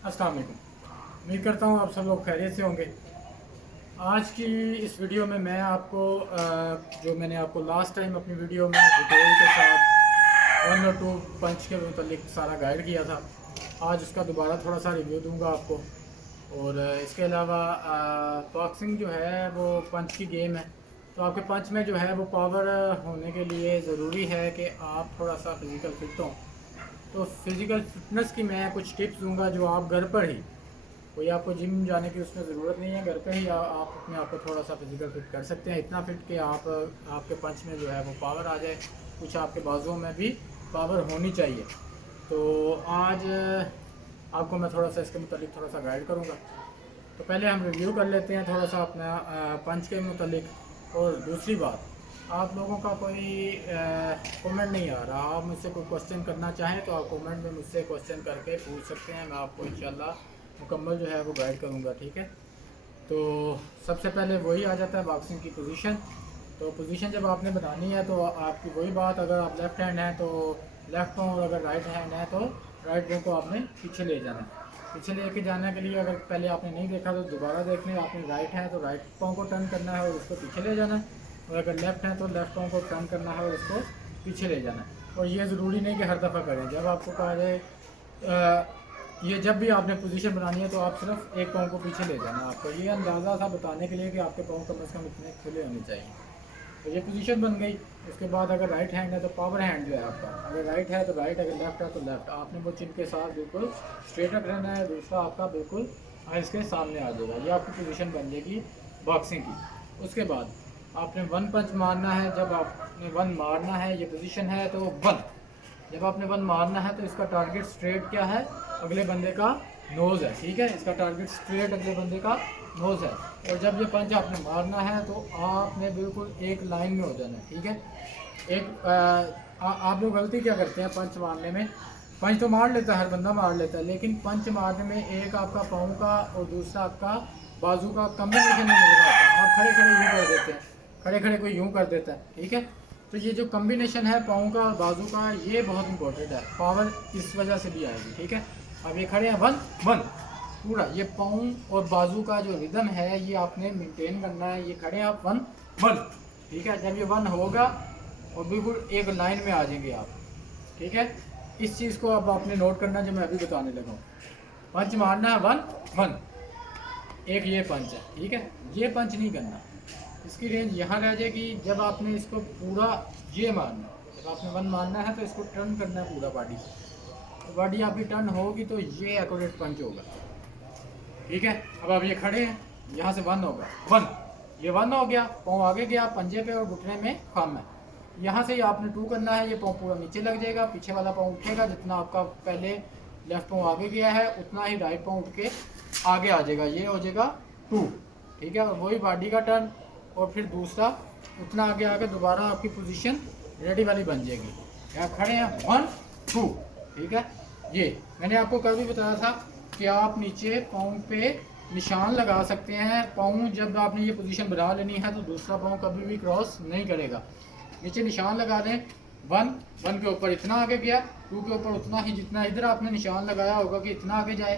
अस्सलाम वालेकुम। उम्मीद करता हूँ आप सब लोग खैरियत से होंगे। आज की इस वीडियो में मैं आपको जो मैंने आपको लास्ट टाइम अपनी वीडियो में डिटेल के साथ वन और टू पंच के मतलब सारा गाइड किया था, आज उसका दोबारा थोड़ा सा रिव्यू दूंगा आपको। और इसके अलावा बॉक्सिंग जो है वो पंच की गेम है, तो आपके पंच में जो है वो पावर होने के लिए ज़रूरी है कि आप थोड़ा सा फिज़िकल फिट हों। तो फिज़िकल फिटनेस की मैं कुछ टिप्स दूंगा जो आप घर पर ही, कोई आपको जिम जाने की उसमें ज़रूरत नहीं है, घर पे ही आप अपने आप को थोड़ा सा फिज़िकल फिट कर सकते हैं। इतना फिट कि आप आपके पंच में जो है वो पावर आ जाए, कुछ आपके बाजुओं में भी पावर होनी चाहिए। तो आज आपको मैं थोड़ा सा इसके मुतालिक थोड़ा सा गाइड करूँगा। तो पहले हम रिव्यू कर लेते हैं थोड़ा सा अपना पंच के मुतालिक। और दूसरी बात, आप लोगों का कोई कमेंट नहीं आ रहा, आप मुझसे कोई क्वेश्चन करना चाहें तो आप कमेंट में मुझसे क्वेश्चन करके पूछ सकते हैं, मैं आपको इंशाल्लाह मुकम्मल जो है वो गाइड करूँगा, ठीक है। तो सबसे पहले वही आ जाता है बॉक्सिंग की पोजीशन। तो पोजीशन जब आपने बनानी है तो आपकी वही बात, अगर आप लेफ़्ट हैंड हैं तो लेफ़्ट पाँव, और अगर राइट हैंड है तो राइट पाँव को आपने पीछे ले जाना है। पीछे लेके जाने के लिए अगर पहले आपने नहीं देखा तो दोबारा देख लें। आपने राइट है तो राइट पाँव को टर्न करना है और उसको पीछे ले जाना है, और अगर लेफ़्ट है तो लेफ़्ट पाँव को टर्न करना है और उसको पीछे ले जाना है। और ये ज़रूरी नहीं कि हर दफ़ा करें। जब आपको कहा जाए ये जब भी आपने पोजीशन बनानी है तो आप सिर्फ एक पाँव को पीछे ले जाना है। आपको ये अंदाज़ा था बताने के लिए कि आपके पाँव कम से कम इतने खुले होने चाहिए। तो ये पोजीशन बन गई। उसके बाद अगर राइट हैंड है तो पावर हैंड जो है आपका, अगर राइट है तो राइट, अगर लेफ्ट है तो लेफ्ट, आपने वो चिन के साथ बिल्कुल स्ट्रेट रख रहना है। दूसरा आपका बिल्कुल इसके सामने आ जाएगा। ये आपकी पोजीशन बन जाएगी बॉक्सिंग की। उसके बाद आपने वन पंच मारना है। जब आपने वन मारना है, ये पोजीशन है तो वन, जब आपने वन मारना है तो इसका टारगेट स्ट्रेट क्या है, अगले बंदे का नोज़ है, ठीक है। इसका टारगेट स्ट्रेट अगले बंदे का नोज़ है। और जब ये पंच आपने मारना है तो आपने बिल्कुल एक लाइन में हो जाना है, ठीक है। आप लोग गलती क्या करते हैं पंच मारने में, पंच तो मार लेता है, हर बंदा मार लेता है, लेकिन पंच मारने में एक आपका पाँव का और दूसरा आपका बाजू का कम्बिनेशन नहीं मिल रहा होता। आप खड़े खड़े यूँ कर देते हैं, खड़े खड़े कोई यूँ कर देता है, ठीक है। तो ये जो कम्बिनेशन है पाँव का और बाजू का, ये बहुत इंपॉर्टेंट है, पावर इस वजह से भी आएगी, ठीक है। अब ये खड़े हैं वन वन, पूरा ये पाँव और बाजू का जो रिदम है ये आपने मेंटेन करना है। ये खड़े हैं आप वन वन, ठीक है। जब ये वन होगा और बिल्कुल एक लाइन में आ जाएंगे आप, ठीक है। इस चीज़ को अब आपने नोट करना जो मैं अभी बताने लगा हूँ। पंच मारना है वन वन, एक ये पंच है, ठीक है। ये पंच नहीं करना, इसकी रेंज यहाँ रह जाएगी। जब आपने इसको पूरा ये मारना है, जब आपने वन मारना है तो इसको टर्न करना है पूरा बॉडी, तो बॉडी आपकी टर्न होगी तो ये एक्यूरेट पंच होगा, ठीक है। अब आप ये खड़े हैं, यहाँ से वन होगा वन, ये वन हो गया, पाँव आगे गया पंजे पे और घुटने में खम है। यहाँ से आपने टू करना है, ये पाँव पूरा नीचे लग जाएगा, पीछे वाला पाँव उठेगा। जितना आपका पहले लेफ्ट पाँव आगे गया है उतना ही राइट पाँव उठ के आगे आ जाएगा, ये हो जाएगा टू, ठीक है। और वही बॉडी का टर्न, और फिर दूसरा उतना आगे आके दोबारा आपकी पोजीशन रेडी वाली बन जाएगी। यहाँ खड़े हैं वन टू, ठीक है। ये मैंने आपको कल भी बताया था कि आप नीचे पाँव पे निशान लगा सकते हैं। पाँव जब आपने ये पोजीशन बना लेनी है तो दूसरा पाँव कभी भी क्रॉस नहीं करेगा। नीचे निशान लगा दें, वन वन के ऊपर इतना आगे गया, टू के ऊपर उतना ही जितना इधर आपने निशान लगाया होगा कि इतना आगे जाए,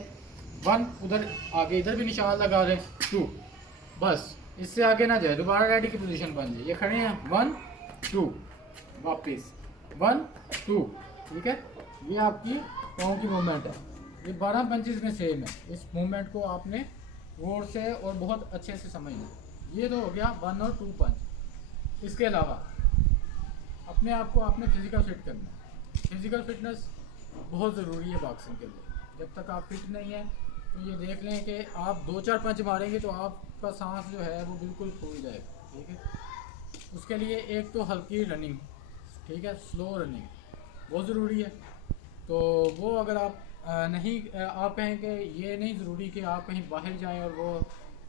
वन उधर आगे इधर भी निशान लगा दें टू, बस इससे आगे ना जाए, दोबारा रेडी की पोजीशन बन जाए। ये खड़े हैं वन टू, वापस वन टू, ठीक है। ये आपकी पाँव की मूवमेंट है। ये 12 पंचेस में सेम है। इस मूवमेंट को आपने गौर से और बहुत अच्छे से समझना। ये तो हो गया वन और टू पंच। इसके अलावा अपने आप को आपने फिजिकल फिट करना है। फिजिकल फिटनेस बहुत ज़रूरी है बॉक्सिंग के लिए। जब तक आप फिट नहीं है तो ये देख लें कि आप दो चार पंच मारेंगे तो आपका सांस जो है वो बिल्कुल फूल जाएगा, ठीक है। उसके लिए एक तो हल्की रनिंग, ठीक है, स्लो रनिंग बहुत ज़रूरी है। तो वो अगर आप नहीं आप कहें कि ये नहीं ज़रूरी कि आप कहीं बाहर जाएं और वो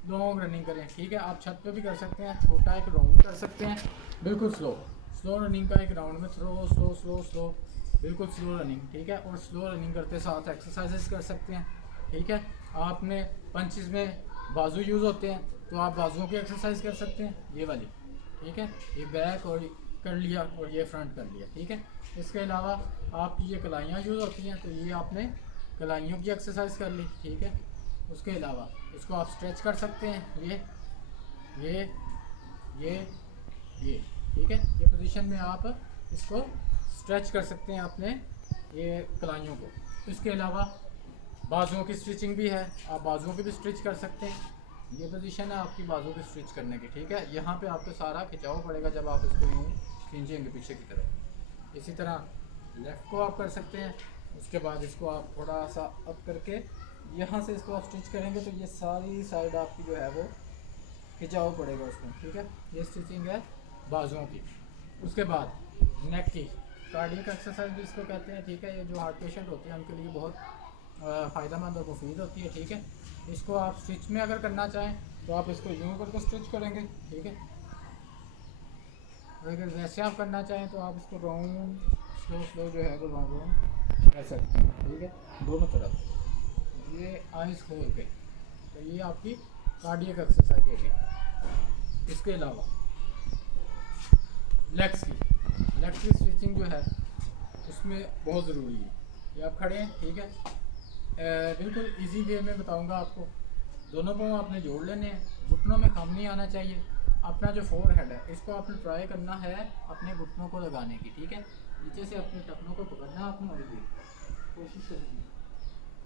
लॉन्ग रनिंग करें, ठीक है। आप छत पे भी कर सकते हैं, छोटा एक राउंड कर सकते हैं, बिल्कुल स्लो स्लो रनिंग का एक राउंड में स्लो स्लो स्लो स्लो, बिल्कुल स्लो रनिंग, ठीक है। और स्लो रनिंग करते साथ एक्सरसाइजेस कर सकते हैं, ठीक है। आपने पंचेस में बाजू यूज़ होते हैं तो आप बाजुओं की एक्सरसाइज कर सकते हैं, ये वाली, ठीक है। ये बैक और कर लिया और ये फ्रंट कर लिया, ठीक है। इसके अलावा आपकी ये कलाइयाँ यूज़ होती हैं तो ये आपने कलाइयों की एक्सरसाइज कर ली, ठीक है। उसके अलावा इसको आप स्ट्रेच कर सकते हैं, ये ये ये ये, ठीक है। ये पोजीशन में आप इसको स्ट्रेच कर सकते हैं अपने ये कलाइयों को। इसके अलावा बाजुओं की स्टिचिंग भी है, आप बाजुओं की भी स्टिच कर सकते हैं। ये पोजीशन है आपकी बाजुओं की स्टिच करने की, ठीक है। यहाँ पे आपको सारा खिंचाव पड़ेगा जब आप इसको यूँ खींचेंगे पीछे की तरफ। इसी तरह लेफ़्ट को आप कर सकते हैं। उसके बाद इसको आप थोड़ा सा अप करके यहाँ से इसको आप स्टिच करेंगे तो ये सारी साइड आपकी जो है वो खिंचाव पड़ेगा उसमें, ठीक है। ये स्टिचिंग है बाजुओं की। उसके बाद नेक की कार्डियक एक्सरसाइज भी इसको कहते हैं, ठीक है। ये जो हार्ट पेशेंट होते हैं उनके लिए बहुत फ़ायदेमंद और मुफीद होती है, ठीक है। इसको आप स्टिच में अगर करना चाहें तो आप इसको यूँ करके स्टिच करेंगे, ठीक है। अगर वैसे आप करना चाहें तो आप इसको राउंड स्लो जो है वो राउंड कर सकते हैं, ठीक है, दोनों तरफ। ये आइस खोल के, तो ये आपकी कार्डियक एक्सरसाइज होगी। इसके अलावा लेग्स की स्टिचिंग जो है उसमें बहुत ज़रूरी है। ये आप खड़े हैं, ठीक है। बिल्कुल इजी वे में बताऊंगा आपको। दोनों पाँव आपने जोड़ लेने हैं, घुटनों में कम नहीं आना चाहिए। अपना जो फोर हेड है इसको आपने ट्राई करना है अपने घुटनों को लगाने की, ठीक है। नीचे से अपने टखनों को पकड़ना आपने और ये कोशिश करनी है।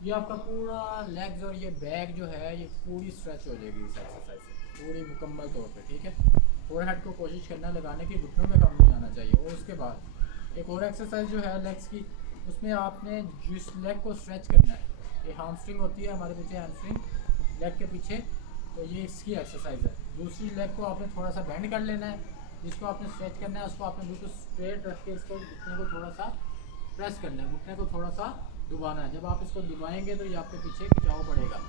ये आपका पूरा लेग्स और ये बैक जो है ये पूरी स्ट्रेच हो जाएगी इस एक्सरसाइज से, पूरी मुकम्मल तौर पे, ठीक है। फोर हेड को कोशिश करना लगाने की, घुटनों में कम नहीं आना चाहिए। और उसके बाद एक और एक्सरसाइज जो है लेग्स की, उसमें आपने जिस लेग को स्ट्रेच करना है, ये हैमस्ट्रिंग होती है हमारे पीछे, हैमस्ट्रिंग लेग के पीछे, तो ये इसकी एक्सरसाइज है। दूसरी लेग को आपने थोड़ा सा बेंड कर लेना है, जिसको आपने स्ट्रेच करना है उसको आपने बिल्कुल स्ट्रेट रख के इसको घुटने को थोड़ा सा प्रेस करना है, घुटने को थोड़ा सा दबाना है। जब आप इसको दबाएंगे तो ये आपके पीछे खिंचाव पड़ेगा।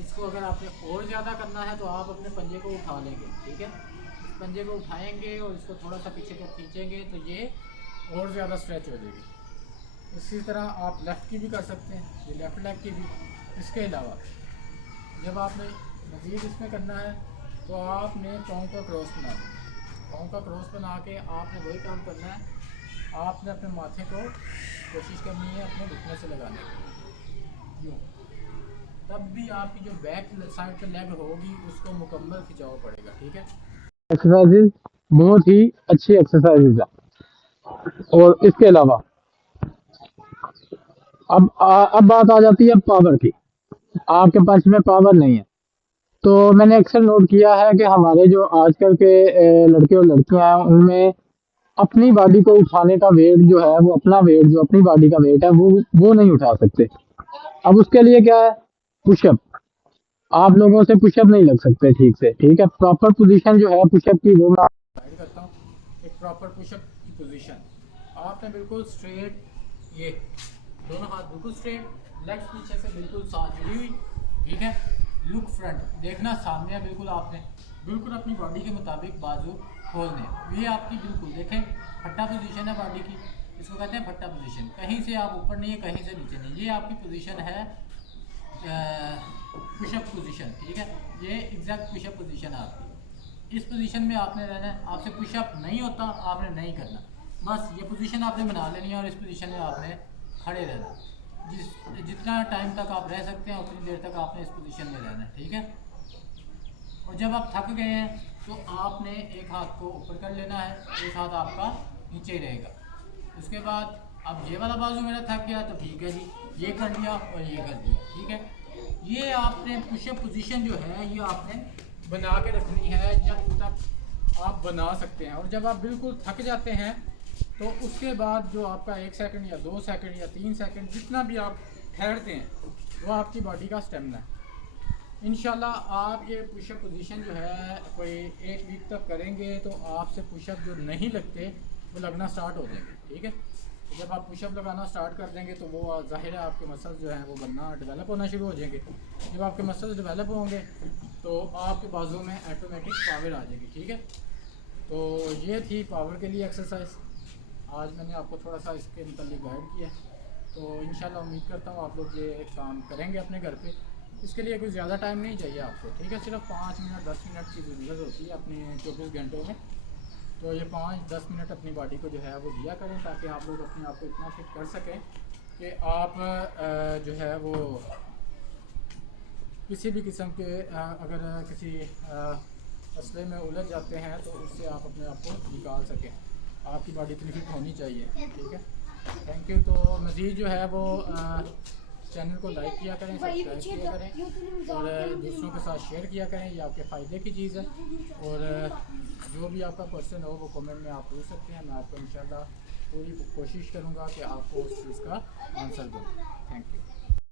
इसको अगर आपने और ज़्यादा करना है तो आप अपने पंजे को उठा लेंगे, ठीक है। इस पंजे को उठाएंगे और इसको थोड़ा सा पीछे को खींचेंगे तो ये और ज़्यादा स्ट्रेच हो जाएगी। इसी तरह आप लेफ़्ट की भी कर सकते हैं, ये लेफ़्ट लेग की भी। इसके अलावा जब आपने मज़ीद इसमें करना है तो आपने पाँव का क्रॉस बनाना है। पाँव का क्रॉस बना के आपने वही काम करना है, आपने अपने माथे को कोशिश करनी है अपने घुटने से लगाने की, यूँ। तब भी आपकी जो बैक साइड पे लेग होगी उसको मुकम्मल खिंचाव पड़ेगा, ठीक है। एक्सरसाइजेज बहुत ही अच्छी एक्सरसाइजेज है। और इसके अलावा अब बात आ जाती है पावर की। आपके पास में पावर नहीं है तो मैंने अक्सर नोट किया है कि हमारे जो आजकल के लड़के और लड़कियां हैं उनमें अपनी बॉडी को उठाने का वेट जो है वो अपना वेट जो अपनी बॉडी का वेट है वो नहीं उठा सकते। अब उसके लिए क्या है, पुशअप। आप लोगों से पुशअप नहीं लग सकते ठीक से, ठीक है। प्रॉपर पोजीशन जो है पुशअप की वो मैं गाइड करता हूँ। एक प्रॉपर पुशअप की पोजीशन आपने बिल्कुल स्ट्रेट, ये दोनों हाथ बिल्कुल स्ट्रेट, लेग्स पीछे से बिल्कुल साथ जुड़ी हुई, ठीक है। लुक फ्रंट, देखना सामने है बिल्कुल। आपने बिल्कुल अपनी बॉडी के मुताबिक बाजू खोलने, ये आपकी बिल्कुल देखें फट्टा पोजीशन है बॉडी की, इसको कहते हैं फट्टा पोजीशन। कहीं से आप ऊपर नहीं है, कहीं से नीचे नहीं, ये आपकी पोजीशन है पुशअप पोजीशन, ठीक है। ये एग्जैक्ट पुशअप पोजीशन है आपकी। इस पोजीशन में आपने रहना है। आपसे पुशअप नहीं होता आपने नहीं करना, बस ये पोजीशन आपने बना लेनी है और इस पोजीशन में आपने खड़े रहना। जितना टाइम तक आप रह सकते हैं उतनी देर तक आपने इस पोजीशन में रहना है, ठीक है। और जब आप थक गए हैं तो आपने एक हाथ को ऊपर कर लेना है, एक हाथ आपका नीचे ही रहेगा। उसके बाद अब ये वाला बाजू मेरा थक गया तो ठीक है जी, ये कर लिया और ये कर दिया, ठीक है। ये आपने पुशअप पोजीशन जो है ये आपने बना के रखनी है जब तक आप बना सकते हैं। और जब आप बिल्कुल थक जाते हैं तो उसके बाद जो आपका 1 सेकंड या 2 सेकंड या 3 सेकंड जितना भी आप ठहरते हैं वो आपकी बॉडी का स्टेमिना है। इंशाल्लाह आप ये पुशअप पोजीशन जो है कोई 1 वीक तक करेंगे तो आपसे पुशअप जो नहीं लगते वो लगना स्टार्ट हो जाएंगे, ठीक है। तो जब आप पुशअप लगाना स्टार्ट कर देंगे तो वो ज़ाहिर है आपके मसल्स जो हैं वो बनना डेवलप होना शुरू हो जाएंगे। जब आपके मसल्स डेवलप होंगे तो आपके बाजू में ऑटोमेटिक पावर आ जाएगी, ठीक है। तो ये थी पावर के लिए एक्सरसाइज। आज मैंने आपको थोड़ा सा इसके मतलब गाइड किया, तो इंशाल्लाह उम्मीद करता हूँ आप लोग ये काम करेंगे अपने घर पे। इसके लिए कोई ज़्यादा टाइम नहीं चाहिए आपको, ठीक है। सिर्फ 5 मिनट 10 मिनट की ज़रूरत होती है अपने 24 घंटों में। तो ये 5-10 मिनट अपनी बॉडी को जो है वो दिया करें ताकि आप लोग अपने आप को इतना फिट कर सकें कि आप जो है वो किसी भी किस्म के अगर किसी मसले में उलझ जाते हैं तो उससे आप अपने आप को निकाल सकें। आपकी बॉडी इतनी फिट होनी चाहिए, ठीक है। Thank you. तो मज़ीद जो है वो चैनल को लाइक किया करें, सब्सक्राइब किया करें और दूसरों के साथ शेयर किया करें। ये आपके फ़ायदे की चीज़ है। और जो भी आपका क्वेश्चन हो वो कमेंट में आप पूछ सकते हैं। मैं आपको इंशाल्लाह पूरी कोशिश करूँगा कि आपको उस चीज़ का आंसर दूँ। Thank you.